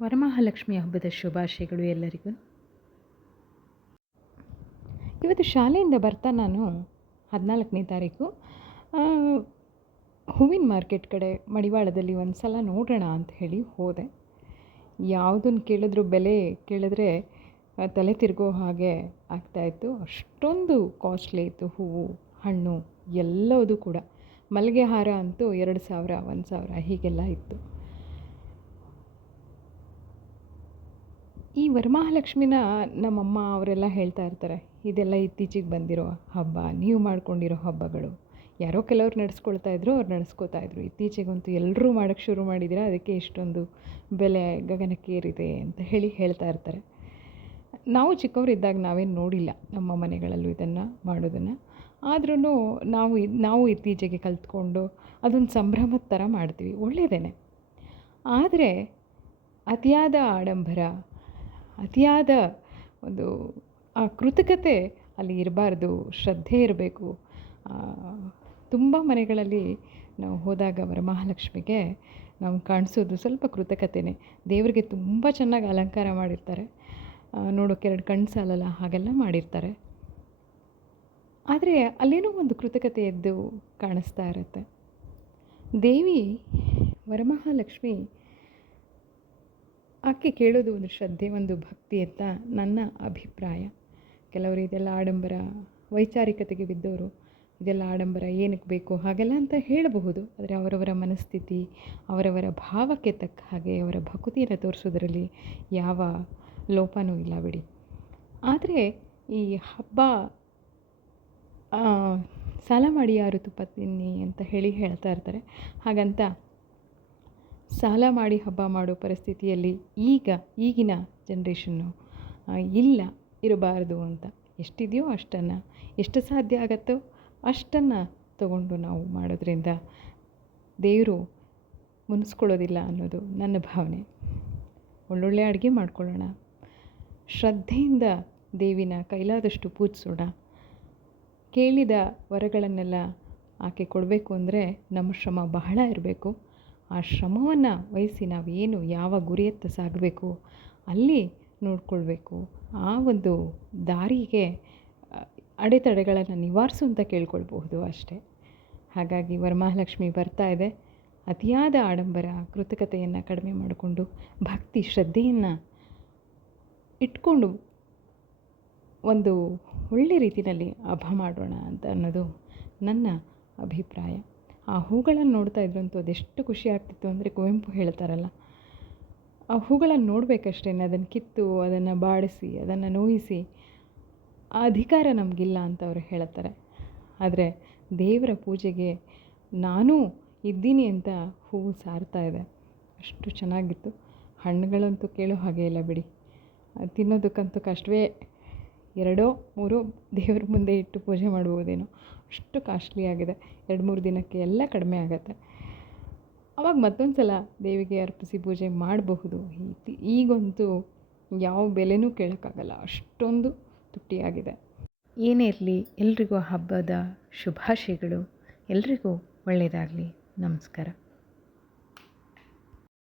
ವರಮಹಾಲಕ್ಷ್ಮಿ ಹಬ್ಬದ ಶುಭಾಶಯಗಳು ಎಲ್ಲರಿಗೂ. ಇವತ್ತು ಶಾಲೆಯಿಂದ ಬರ್ತಾ ನಾನು ಹದಿನಾಲ್ಕನೇ ತಾರೀಕು. ಹೂವಿನ ಮಾರ್ಕೆಟ್ ಕಡೆ ಮಡಿವಾಳದಲ್ಲಿ ಒಂದು ಸಲ ನೋಡೋಣ ಅಂತ ಹೇಳಿ ಹೋದೆ. ಯಾವುದನ್ನು ಕೇಳಿದ್ರು ಬೆಲೆ ಕೇಳಿದ್ರೆ ತಲೆ ತಿರುಗೋ ಹಾಗೆ ಆಗ್ತಾಯಿತ್ತು ಅಷ್ಟೊಂದು ಕಾಸ್ಟ್ಲಿ ಇತ್ತು ಹೂವು, ಹಣ್ಣು ಎಲ್ಲವೂ ಕೂಡ. ಮಲ್ಲಿಗೆ ಹಾರ ಅಂತೂ ಎರಡು ಸಾವಿರ, ಒಂದು ಸಾವಿರ ಹೀಗೆಲ್ಲ ಇತ್ತು. ಈ ವರಮಹಾಲಕ್ಷ್ಮಿನ ನಮ್ಮಮ್ಮ ಅವರೆಲ್ಲ ಹೇಳ್ತಾ ಇರ್ತಾರೆ, ಇದೆಲ್ಲ ಇತ್ತೀಚೆಗೆ ಬಂದಿರೋ ಹಬ್ಬ, ನೀವು ಮಾಡ್ಕೊಂಡಿರೋ ಹಬ್ಬಗಳು. ಯಾರೋ ಕೆಲವ್ರು ನಡೆಸ್ಕೊಳ್ತಾ ಇದ್ರು, ಅವ್ರು ನಡೆಸ್ಕೋತಾ ಇದ್ರು. ಇತ್ತೀಚೆಗಂತೂ ಎಲ್ಲರೂ ಮಾಡೋಕ್ಕೆ ಶುರು ಮಾಡಿದಿರ, ಅದಕ್ಕೆ ಇಷ್ಟೊಂದು ಬೆಲೆ ಗಗನಕ್ಕೇರಿದೆ ಅಂತ ಹೇಳಿ ಹೇಳ್ತಾ ಇರ್ತಾರೆ. ನಾವು ಚಿಕ್ಕವರಿದ್ದಾಗ ನಾವೇನು ನೋಡಿಲ್ಲ ನಮ್ಮ ಮನೆಗಳಲ್ಲೂ ಇದನ್ನು ಮಾಡೋದನ್ನು. ಆದ್ರೂ ನಾವು ನಾವು ಇತ್ತೀಚೆಗೆ ಕಲ್ತ್ಕೊಂಡು ಅದೊಂದು ಸಂಭ್ರಮದ ಥರ ಮಾಡ್ತೀವಿ ಒಳ್ಳೆಯದೇನೆ ಆದರೆ ಅತಿಯಾದ ಆಡಂಬರ ಅತಿಯಾದ ಒಂದು, ಆ ಕೃತಕತೆ ಅಲ್ಲಿ ಇರಬಾರ್ದು, ಶ್ರದ್ಧೆ ಇರಬೇಕು. ತುಂಬ ಮನೆಗಳಲ್ಲಿ ನಾವು ಹೋದಾಗ ವರಮಹಾಲಕ್ಷ್ಮಿಗೆ ನಾವು ಕಾಣಿಸೋದು ಸ್ವಲ್ಪ ಕೃತಕತೆಯೇ ದೇವರಿಗೆ ತುಂಬ ಚೆನ್ನಾಗಿ ಅಲಂಕಾರ ಮಾಡಿರ್ತಾರೆ. ನೋಡೋಕೆ ಎರಡು ಕಣ್ಣು ಸಾಲಲ್ಲ ಹಾಗೆಲ್ಲ ಮಾಡಿರ್ತಾರೆ. ಆದರೆ ಅಲ್ಲೇನೋ ಒಂದು ಕೃತಕತೆ ಎದ್ದು ಕಾಣಿಸ್ತಾ ಇರುತ್ತೆ. ದೇವಿ, ವರಮಹಾಲಕ್ಷ್ಮಿ ಆಕೆ ಕೇಳೋದು ಒಂದು ಶ್ರದ್ಧೆ, ಒಂದು ಭಕ್ತಿ ಅಂತ ನನ್ನ ಅಭಿಪ್ರಾಯ. ಕೆಲವರು ಇದೆಲ್ಲ ಆಡಂಬರ ವೈಚಾರಿಕತೆಗೆ ಬಿದ್ದವರು, ಇದೆಲ್ಲ ಆಡಂಬರ ಏನಕ್ಕೆ ಬೇಕು ಹಾಗೆಲ್ಲ ಅಂತ ಹೇಳಬಹುದು. ಆದರೆ ಅವರವರ ಮನಸ್ಥಿತಿ, ಅವರವರ ಭಾವಕ್ಕೆ ತಕ್ಕ ಹಾಗೆ, ಅವರ ಭಕ್ತಿಯನ್ನು ತೋರಿಸೋದ್ರಲ್ಲಿ ಯಾವ ಲೋಪನೂ ಇಲ್ಲ ಬಿಡಿ. ಆದರೆ ಈ ಹಬ್ಬ ಸಾಲ ಮಾಡಿ ಯಾರು ತುಪ್ಪ ತಿನ್ನಿ ಅಂತ ಹೇಳಿ ಹೇಳ್ತಾ ಇರ್ತಾರೆ. ಹಾಗಂತ ಸಾಲ ಮಾಡಿ ಹಬ್ಬ ಮಾಡೋ ಪರಿಸ್ಥಿತಿಯಲ್ಲಿ ಈಗ, ಈಗಿನ ಜನ್ರೇಷನ್ನು ಇಲ್ಲ ಇರಬಾರದು ಅಂತ. ಎಷ್ಟಿದೆಯೋ ಅಷ್ಟನ್ನು. ಎಷ್ಟು ಸಾಧ್ಯ ಆಗತ್ತೋ ಅಷ್ಟನ್ನು ತಗೊಂಡು ನಾವು ಮಾಡೋದ್ರಿಂದ ದೇವರು ಮುನಿಸ್ಕೊಳ್ಳೋದಿಲ್ಲ ಅನ್ನೋದು ನನ್ನ ಭಾವನೆ. ಒಳ್ಳೊಳ್ಳೆ ಅಡುಗೆ ಮಾಡ್ಕೊಳ್ಳೋಣ. ಶ್ರದ್ಧೆಯಿಂದ ದೇವಿನ ಕೈಲಾದಷ್ಟು ಪೂಜಿಸೋಣ. ಕೇಳಿದ ವರಗಳನ್ನೆಲ್ಲ ಆಕೆ ಕೊಡಬೇಕು ಅಂದರೆ ನಮ್ಮ ಶ್ರಮ ಬಹಳ ಇರಬೇಕು. ಆ ಶ್ರಮವನ್ನು ವಹಿಸಿ ನಾವೇನು ಯಾವ ಗುರಿಯತ್ತ ಸಾಗಬೇಕು, ಅಲ್ಲಿ ನೋಡಿಕೊಳ್ಬೇಕು. ಆ ಒಂದು ದಾರಿಗೆ ಅಡೆತಡೆಗಳನ್ನು ನಿವಾರಿಸು ಅಂತ ಕೇಳ್ಕೊಳ್ಬಹುದು ಅಷ್ಟೇ. ಹಾಗಾಗಿ ವರಮಹಾಲಕ್ಷ್ಮಿ ಬರ್ತಾ ಇದೆ. ಅತಿಯಾದ ಆಡಂಬರ, ಕೃತಕತೆಯನ್ನು ಕಡಿಮೆ ಮಾಡಿಕೊಂಡು, ಭಕ್ತಿ, ಶ್ರದ್ಧೆಯನ್ನು ಇಟ್ಕೊಂಡು ಒಂದು ಒಳ್ಳೆ ರೀತಿಯಲ್ಲಿ ಹಬ್ಬ ಮಾಡೋಣ ಅಂತ ಅನ್ನೋದು ನನ್ನ ಅಭಿಪ್ರಾಯ. ಆ ಹೂಗಳನ್ನು ನೋಡ್ತಾ ಇದ್ರಂತೂ ಅದೆಷ್ಟು ಖುಷಿ ಆಗ್ತಿತ್ತು ಅಂದರೆ ಕುವೆಂಪು ಹೇಳ್ತಾರಲ್ಲ, ಆ ಹೂಗಳನ್ನು ನೋಡಬೇಕಷ್ಟೇ ಅದನ್ನು ಕಿತ್ತು, ಅದನ್ನು ಬಾಡಿಸಿ, ಅದನ್ನು ನೋಯಿಸಿ, ಆ ಅಧಿಕಾರ ನಮಗಿಲ್ಲ ಅಂತ ಅವರು ಹೇಳ್ತಾರೆ. ಆದರೆ ದೇವರ ಪೂಜೆಗೆ ನಾನೂ ಇದ್ದೀನಿ ಅಂತ ಹೂವು ಸಾರ್ತಾ ಇದೆ. ಅಷ್ಟು ಚೆನ್ನಾಗಿತ್ತು. ಹಣ್ಣುಗಳಂತೂ ಕೇಳೋ ಹಾಗೆ ಇಲ್ಲ ಬಿಡಿ. ತಿನ್ನೋದಕ್ಕಂತೂ ಕಷ್ಟವೇ, ಎರಡೋ, ಮೂರೋ ದೇವ್ರ ಮುಂದೆ ಇಟ್ಟು ಪೂಜೆ ಮಾಡ್ಬೋದೇನೋ. ಅಷ್ಟು ಕಾಸ್ಟ್ಲಿ ಆಗಿದೆ. ಎರಡು ಮೂರು ದಿನಕ್ಕೆ ಎಲ್ಲ ಕಡಿಮೆ ಆಗುತ್ತೆ. ಅವಾಗ ಮತ್ತೊಂದು ಸಲ ದೇವಿಗೆ ಅರ್ಪಿಸಿ ಪೂಜೆ ಮಾಡಬಹುದು. ಈಗಂತೂ ಯಾವ ಬೆಲೆನೂ ಕೇಳೋಕ್ಕಾಗಲ್ಲ. ಅಷ್ಟೊಂದು ತುಟ್ಟಿಯಾಗಿದೆ. ಏನೇ ಇರಲಿ, ಎಲ್ರಿಗೂ ಹಬ್ಬದ ಶುಭಾಶಯಗಳು. ಎಲ್ರಿಗೂ ಒಳ್ಳೆಯದಾಗಲಿ ನಮಸ್ಕಾರ.